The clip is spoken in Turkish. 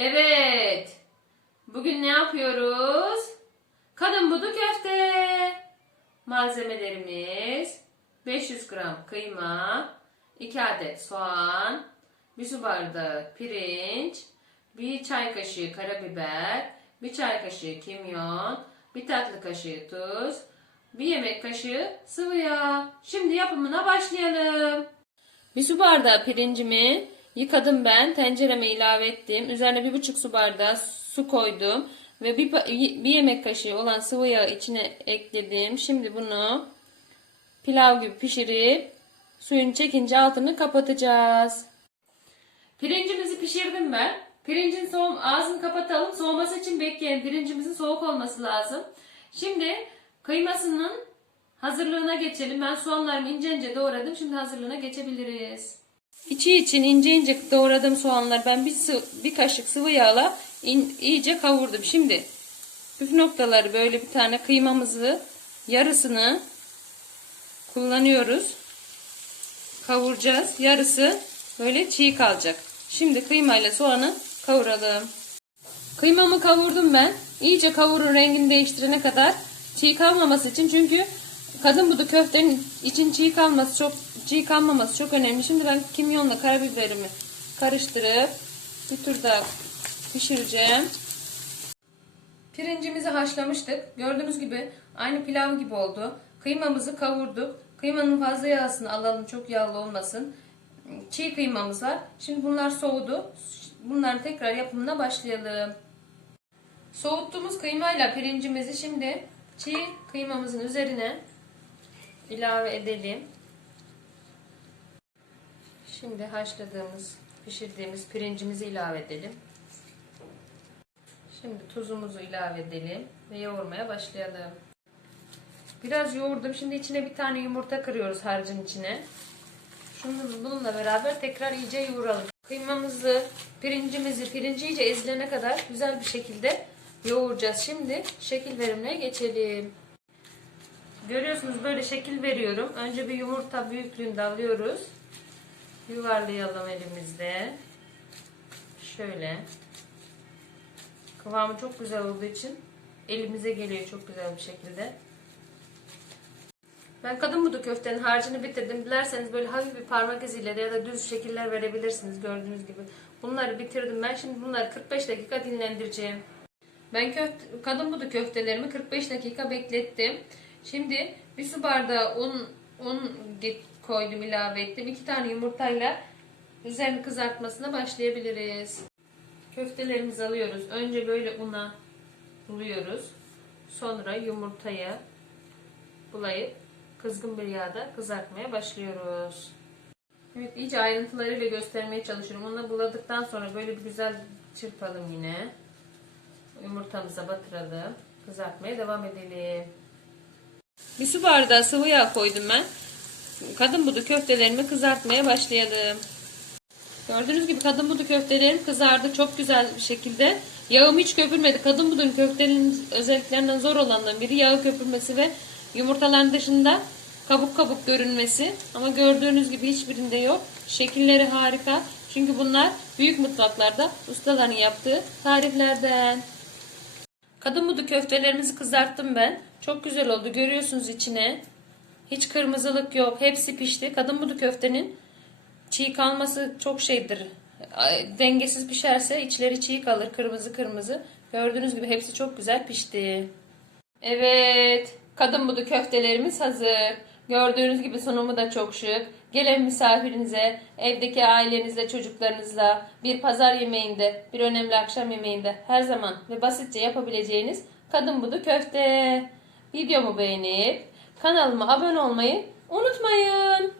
Evet. Bugün ne yapıyoruz? Kadın budu köfte. Malzemelerimiz 500 gram kıyma, 2 adet soğan, 1 su bardağı pirinç, 1 çay kaşığı karabiber, 1 çay kaşığı kimyon, 1 tatlı kaşığı tuz, 1 yemek kaşığı sıvı yağ. Şimdi yapımına başlayalım. Bir su bardağı pirincimi yıkadım ben. Tencereme ilave ettim. Üzerine bir buçuk su bardağı su koydum. Ve bir, bir yemek kaşığı olan sıvı yağı içine ekledim. Şimdi bunu pilav gibi pişirip suyunu çekince altını kapatacağız. Pirincimizi pişirdim ben. Pirincin soğum ağzını kapatalım. Soğuması için bekleyin. Pirincimizin soğuk olması lazım. Şimdi kıymasının hazırlığına geçelim. Ben soğanlarımı ince ince doğradım. Şimdi hazırlığına geçebiliriz. İçi için ince ince doğradığım soğanlar ben bir, bir kaşık sıvı yağla in- iyice kavurdum. Şimdi püf noktaları böyle bir tane kıymamızı yarısını kullanıyoruz. Kavuracağız. Yarısı böyle çiğ kalacak. Şimdi kıymayla soğanı kavuralım. Kıymamı kavurdum ben. İyice kavurun rengini değiştirene kadar çiğ kalmaması için çünkü kadın budu köftenin için çiğ kalması çok çiğ kalmaması çok önemli. Şimdi ben kimyonla karabiberimi karıştırıp bir tur daha pişireceğim. Pirincimizi haşlamıştık. Gördüğünüz gibi aynı pilav gibi oldu. Kıymamızı kavurduk. Kıymanın fazla yağsını alalım çok yağlı olmasın. Çiğ kıymamız var. Şimdi bunlar soğudu. Bunların tekrar yapımına başlayalım. Soğuttuğumuz kıymayla pirincimizi şimdi çiğ kıymamızın üzerine ilave edelim. Şimdi haşladığımız, pişirdiğimiz pirincimizi ilave edelim. Şimdi tuzumuzu ilave edelim ve yoğurmaya başlayalım. Biraz yoğurdum. Şimdi içine bir tane yumurta kırıyoruz harcın içine. Şunun bununla beraber tekrar iyice yoğuralım. Kıymamızı, pirincimizi, pirinci iyice ezilene kadar güzel bir şekilde yoğuracağız. Şimdi şekil verimine geçelim. Görüyorsunuz böyle şekil veriyorum. Önce bir yumurta büyüklüğünde alıyoruz. Yuvarlayalım elimizde. Şöyle. Kıvamı çok güzel olduğu için elimize geliyor çok güzel bir şekilde. Ben kadın budu köftenin harcını bitirdim. Dilerseniz böyle hafif bir parmak iziyle ya da düz şekiller verebilirsiniz gördüğünüz gibi. Bunları bitirdim ben. Şimdi bunları 45 dakika dinlendireceğim. Ben köfte, kadın budu köftelerimi 45 dakika beklettim. Şimdi bir su bardağı un, un koydum ilave ettim. İki tane yumurtayla üzerini kızartmasına başlayabiliriz. Köftelerimizi alıyoruz. Önce böyle una buluyoruz. Sonra yumurtayı bulayıp kızgın bir yağda kızartmaya başlıyoruz. Evet iyice ayrıntılarıyla göstermeye çalışıyorum. Onu buladıktan sonra böyle bir güzel çırpalım yine. Yumurtamıza batıralım. Kızartmaya devam edelim. Bir su bardağı sıvı yağ koydum ben. Kadın budu köftelerimi kızartmaya başlayalım. Gördüğünüz gibi kadın budu köftelerim kızardı çok güzel bir şekilde. Yağım hiç köpürmedi. Kadın budun köftelerinin özelliklerinden zor olanından biri yağı köpürmesi ve yumurtaların dışında kabuk kabuk görünmesi. Ama gördüğünüz gibi hiçbirinde yok. Şekilleri harika. Çünkü bunlar büyük mutfaklarda ustaların yaptığı tariflerden. Kadın budu köftelerimizi kızarttım ben. Çok güzel oldu. Görüyorsunuz içine. Hiç kırmızılık yok. Hepsi pişti. Kadın budu köftenin çiğ kalması çok şeydir. Dengesiz pişerse içleri çiğ kalır. Kırmızı kırmızı. Gördüğünüz gibi hepsi çok güzel pişti. Evet. Kadın budu köftelerimiz hazır. Gördüğünüz gibi sunumu da çok şık. Gelen misafirinize, evdeki ailenizle, çocuklarınızla, bir pazar yemeğinde, bir önemli akşam yemeğinde her zaman ve basitçe yapabileceğiniz kadın budu köfte. Videomu beğenip kanalıma abone olmayı unutmayın.